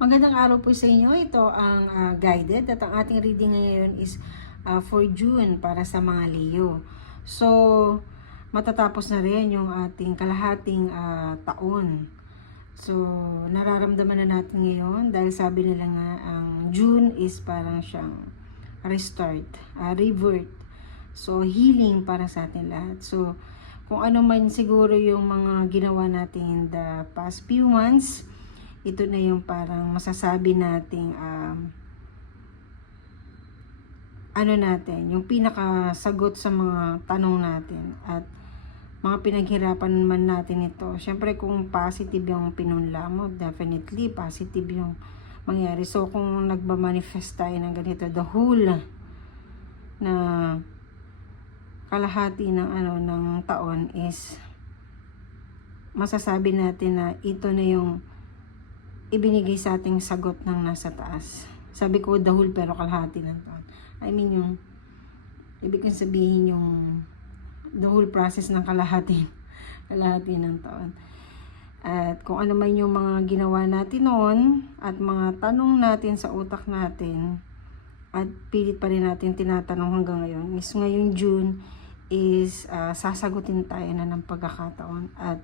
Magandang araw po sa inyo. Ito ang guided at ang ating reading ngayon is for June para sa mga Leo. So, matatapos na rin yung ating kalahating taon. So, nararamdaman na natin ngayon dahil sabi nila nga ang June is parang siyang restart, revert. So, healing para sa atin lahat. So, kung ano man siguro yung mga ginawa natin in the past few months, ito na yung parang masasabi nating yung pinakasagot sa mga tanong natin at mga pinaghirapan man natin ito. Siyempre kung positive yung pinunla mo, definitely positive yung mangyari. So kung nagba-manifest tayo ng ganito, the whole na kalahati ng taon is masasabi natin na ito na yung ibinigay sa ating sagot ng nasa taas. Sabi ko the whole pero kalahati ng taon. I mean yung ibig kong sabihin yung the whole process ng kalahati ng taon. At kung ano man yung mga ginawa natin noon at mga tanong natin sa utak natin at pilit pa rin natin tinatanong hanggang ngayon. Is ngayong June is sasagutin tayo na ng pagkakataon at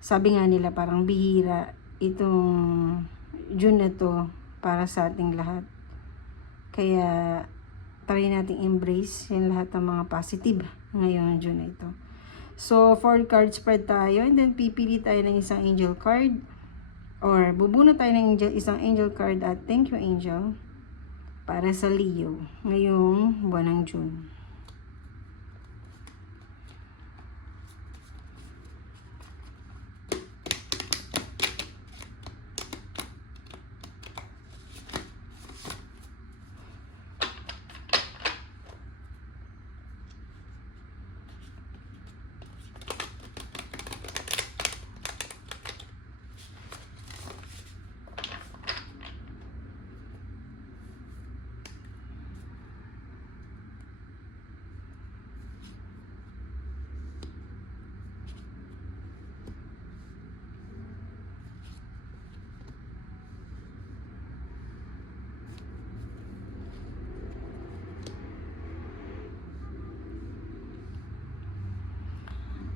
sabi nga nila parang bihira itong June na to para sa ating lahat. Kaya try nating embrace yung lahat ng mga positive ngayong June na ito. So 4 card spread tayo and then pipili tayo ng isang angel card or bubunot tayo ng isang angel card at thank you angel para sa Leo ngayong buwan ng June.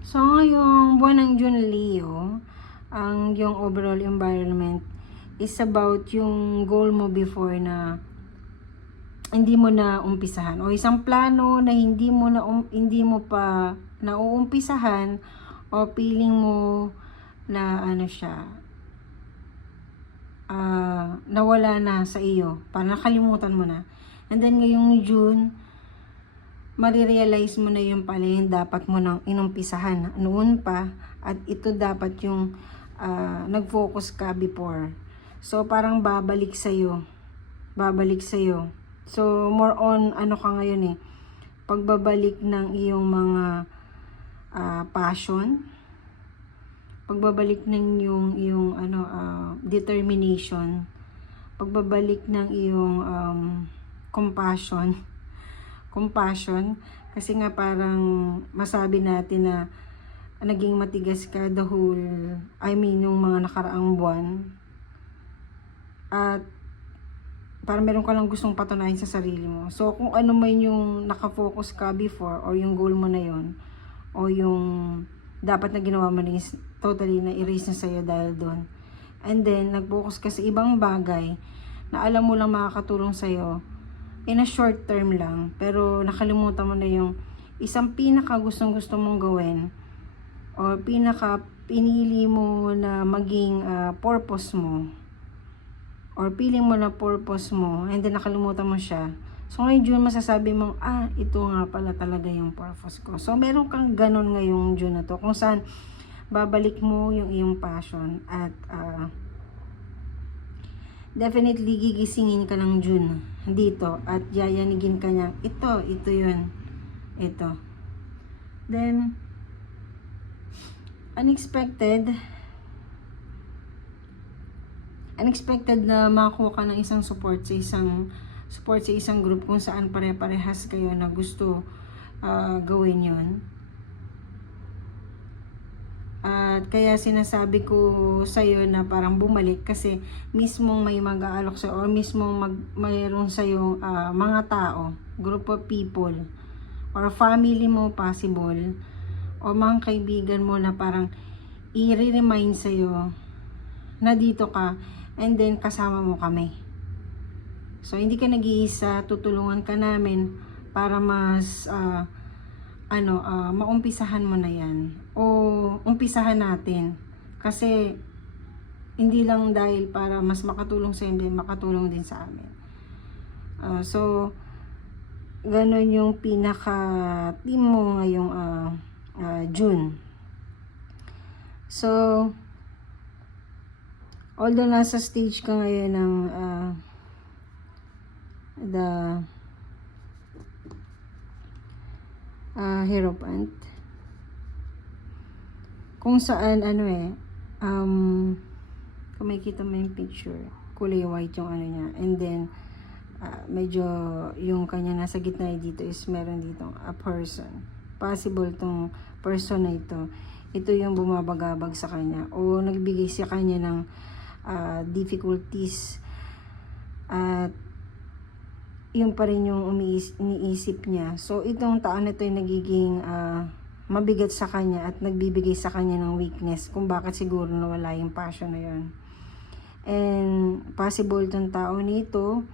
So, ngayong buwan ng June, Leo, ang yung overall environment is about yung goal mo before na hindi mo na umpisahan o isang plano na hindi mo pa nauumpisahan o feeling mo na nawala na sa iyo, parang nakalimutan mo na. And then ngayong June, marirealize mo na yung pala yung dapat mo nang inumpisahan noon pa at ito dapat yung nag-focus ka before. So parang babalik sa'yo. So more on ka ngayon pagbabalik ng iyong mga passion, pagbabalik ng iyong determination, pagbabalik ng iyong compassion kasi nga parang masabi natin na naging matigas ka the whole yung mga nakaraang buwan at parang meron ka lang gustong patunayan sa sarili mo. So kung ano man yung nakafocus ka before or yung goal mo na yon o yung dapat na ginawa mo na is totally na erase na sa'yo dahil doon, and then nag-focus ka sa ibang bagay na alam mo lang makakatulong sa'yo in a short term lang, pero nakalimutan mo na yung isang pinaka gusto mong gawin o pinaka pinili mo na maging purpose mo or feeling mo na purpose mo and then nakalimutan mo siya. So ngayong June masasabi mo, ito nga pala talaga yung purpose ko. So meron kang ganun ngayong June na to kung saan babalik mo yung iyong passion at definitely gigisingin ka ng June dito at yayanigin ka niya ito yun, ito. Then unexpected na makakuha ka ng isang support sa isang group kung saan pare-parehas kayo na gusto gawin yon. At kaya sinasabi ko sa'yo na parang bumalik kasi mismong may mag-aalok sa'yo or mismong mayroon sa'yo mga tao, group of people, or family mo possible, o mga kaibigan mo na parang i-remind sa'yo na dito ka and then kasama mo kami. So, hindi ka nag-iisa, tutulungan ka namin para mas maumpisahan mo na yan o umpisahan natin kasi hindi lang dahil para mas makatulong sa hindi makatulong din sa amin. So ganon yung pinaka team mo ngayong June. So although nasa stage ka ngayon ng the Hierophant, kung saan kung makikita mo yung picture, kulay white yung niya, and then medyo yung kanya nasa gitna dito is meron dito a person. Possible tong person na ito yung bumabagabag sa kanya o nagbigay sa kanya ng difficulties, at yun pa rin yung iniisip niya. So, itong tao na ito ay nagiging mabigat sa kanya at nagbibigay sa kanya ng weakness kung bakit siguro nawala yung passion na yun. And possible itong tao nito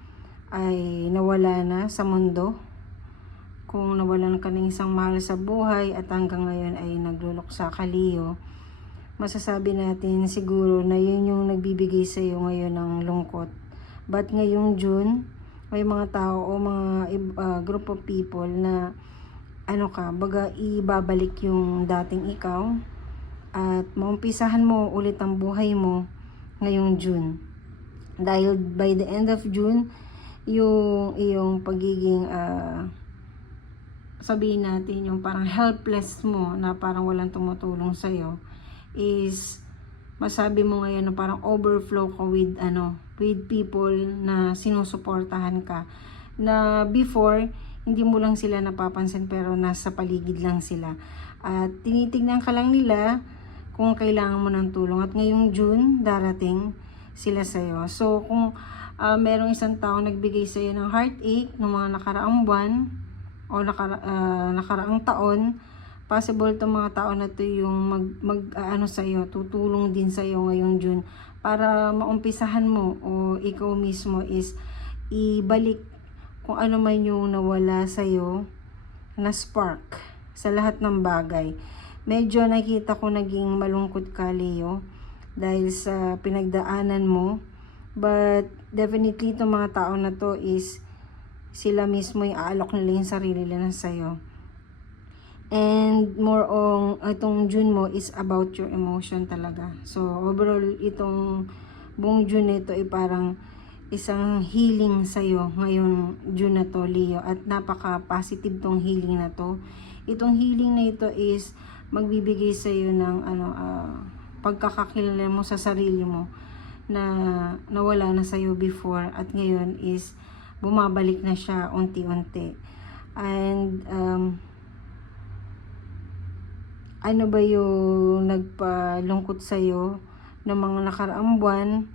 ay nawala na sa mundo. Kung nawalan ka ng isang mahal sa buhay at hanggang ngayon ay naglulok sa kaliyo, masasabi natin siguro na yun yung nagbibigay sa iyo ngayon ng lungkot. But ngayong June, may mga tao o mga group of people na baga ibabalik yung dating ikaw at maumpisahan mo ulit ang buhay mo ngayong June. Dahil by the end of June, yung iyong pagiging sabihin natin yung parang helpless mo na parang walang tumutulong sa'yo is masabi mo ngayon na parang overflow ka with people na sinusuportahan ka, na before hindi mo lang sila napapansin pero nasa paligid lang sila at tinitignan ka lang nila kung kailangan mo ng tulong. At ngayong June darating sila sa'yo. So kung merong isang tao nagbigay sa'yo ng heartache ng mga nakaraang buwan o nakaraang taon, possible itong mga tao na to yung sa'yo, tutulong din sa'yo ngayong June para maumpisahan mo o ikaw mismo is ibalik kung ano man yung nawala sa'yo na spark sa lahat ng bagay. Medyo nakita ko naging malungkot ka, Leo, dahil sa pinagdaanan mo, but definitely itong mga tao na to is sila mismo yung aalok nila yung sarili nila sa'yo. And more on itong June mo is about your emotion talaga. So overall itong buong June nito ay parang isang healing sa'yo ngayong June na to, Leo. At napaka-positive tong healing na to. Itong healing na ito is magbibigay sa'yo ng pagkakakilala mo sa sarili mo na nawala na sa'yo before at ngayon is bumabalik na siya unti-unti. And ano ba yung nagpalungkot sa'yo ng mga nakaraang buwan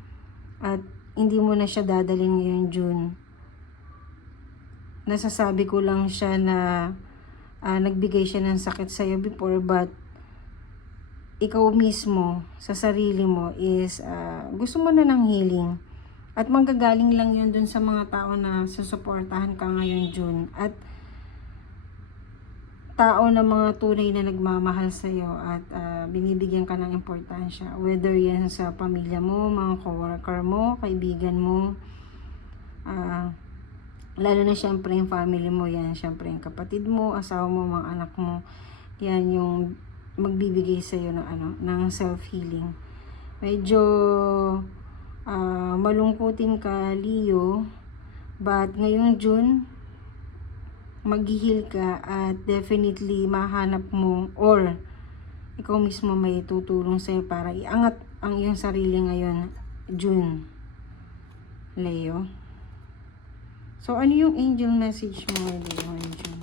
at hindi mo na siya dadalhin ngayong June? Nasasabi ko lang siya na nagbigay siya ng sakit sa'yo before, but ikaw mismo sa sarili mo is gusto mo na ng healing. At manggagaling lang yun dun sa mga tao na susuportahan ka ngayong June. At tao na mga tunay na nagmamahal sa'yo at binibigyan ka ng importansya. Whether yan sa pamilya mo, mga coworker mo, kaibigan mo, lalo na syempre yung family mo, yan syempre yung kapatid mo, asawa mo, mga anak mo, yan yung magbibigay sa'yo ng self-healing. Medyo malungkutin ka, Leo, but ngayong June, mag-heal ka at definitely mahanap mo or ikaw mismo may tutulong sa'yo para iangat ang iyong sarili ngayon, June, Leo. So, ano yung angel message mo, Leo, in June?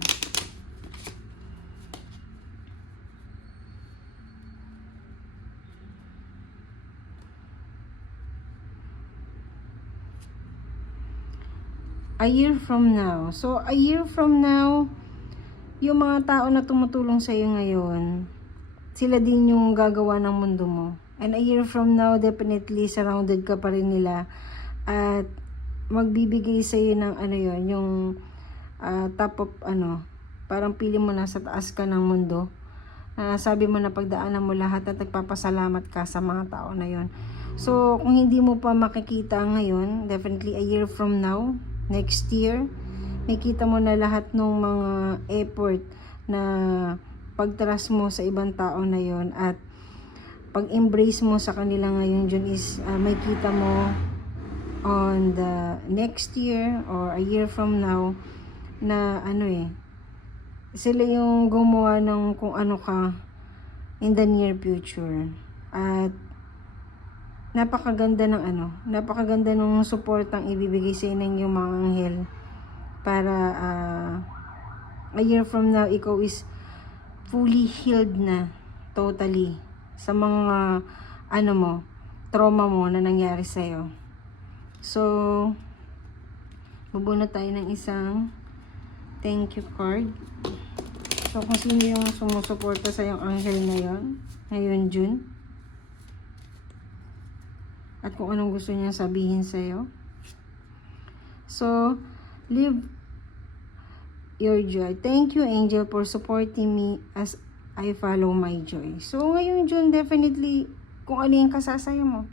a year from now. So, a year from now, yung mga tao na tumutulong sa'yo ngayon, sila din yung gagawa ng mundo mo. And a year from now, definitely surrounded ka pa rin nila. At magbibigay sa'yo ng ano yun, yung top of parang pili mo na sa taas ka ng mundo. Sabi mo na pagdaanan mo lahat at nagpapasalamat ka sa mga tao na yon. So, kung hindi mo pa makikita ngayon, definitely a year from now, next year, makita mo na lahat ng mga effort na pagtrust mo sa ibang tao na yon at pag-embrace mo sa kanila ngayon dyan is makita mo on the next year or a year from now na sila yung gumawa ng kung ano ka in the near future. At napakaganda ng suportang ibibigay sa inyo yung mga anghel para a year from now ikaw is fully healed na totally sa mga trauma mo na nangyari sa'yo. So, bubunot tayo ng isang thank you card. So, kung sino yung sumusuporta sa yung anghel ngayon June. At kung anong gusto niya sabihin sa'yo. So, live your joy. Thank you, angel, for supporting me as I follow my joy. So, ngayon June, definitely, kung ano yung kasasaya mo,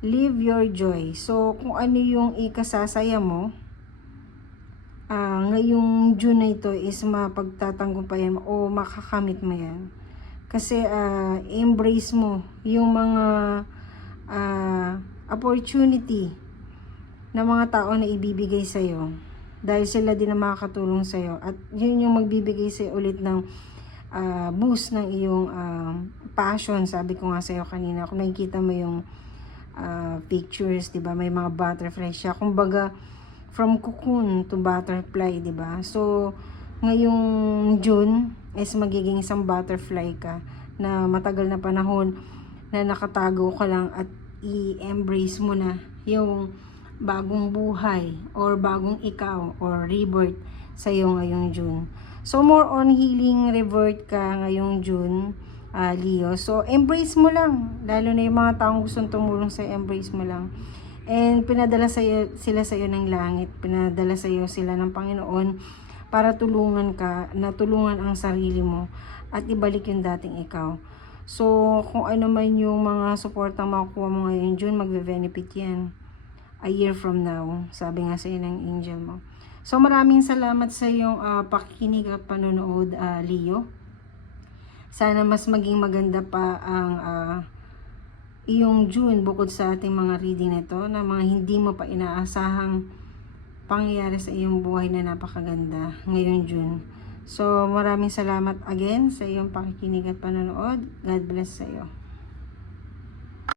live your joy. So, kung ano yung ikasasaya mo, ngayong June na ito is mapagtatanggumpayan mo o makakamit mo yan. Kasi embrace mo yung mga opportunity na mga tao na ibibigay sa'yo. Dahil sila din ang makakatulong sa'yo. At yun yung magbibigay sa'yo ulit ng boost ng iyong passion. Sabi ko nga sa'yo kanina, kung nakikita mo yung pictures, diba? May mga butterfly siya. Kumbaga, from cocoon to butterfly, diba? So, ngayong June is magiging isang butterfly ka na matagal na panahon na nakatago ka lang at i-embrace mo na yung bagong buhay or bagong ikaw or rebirth sa iyo ngayong June. So, more on healing rebirth ka ngayong June, Leo. So, embrace mo lang. Lalo na yung mga taong gustong tumulong sa embrace mo lang. And pinadala sila sa iyo ng langit. Pinadala sa iyo sila ng Panginoon para tulungan ka, na tulungan ang sarili mo at ibalik yung dating ikaw. So, kung ano man yung mga suportang makukuha mo ngayon June, magbe-benefit yan a year from now. Sabi nga sa iyo ng angel mo. So, maraming salamat sa iyong pakikinig at panonood, Leo. Sana mas maging maganda pa ang iyong June bukod sa ating mga reading nito na mga hindi mo pa inaasahang pangyayari sa iyong buhay na napakaganda ngayong June. So, maraming salamat again sa iyong pakikinig at panonood. God bless sa iyo.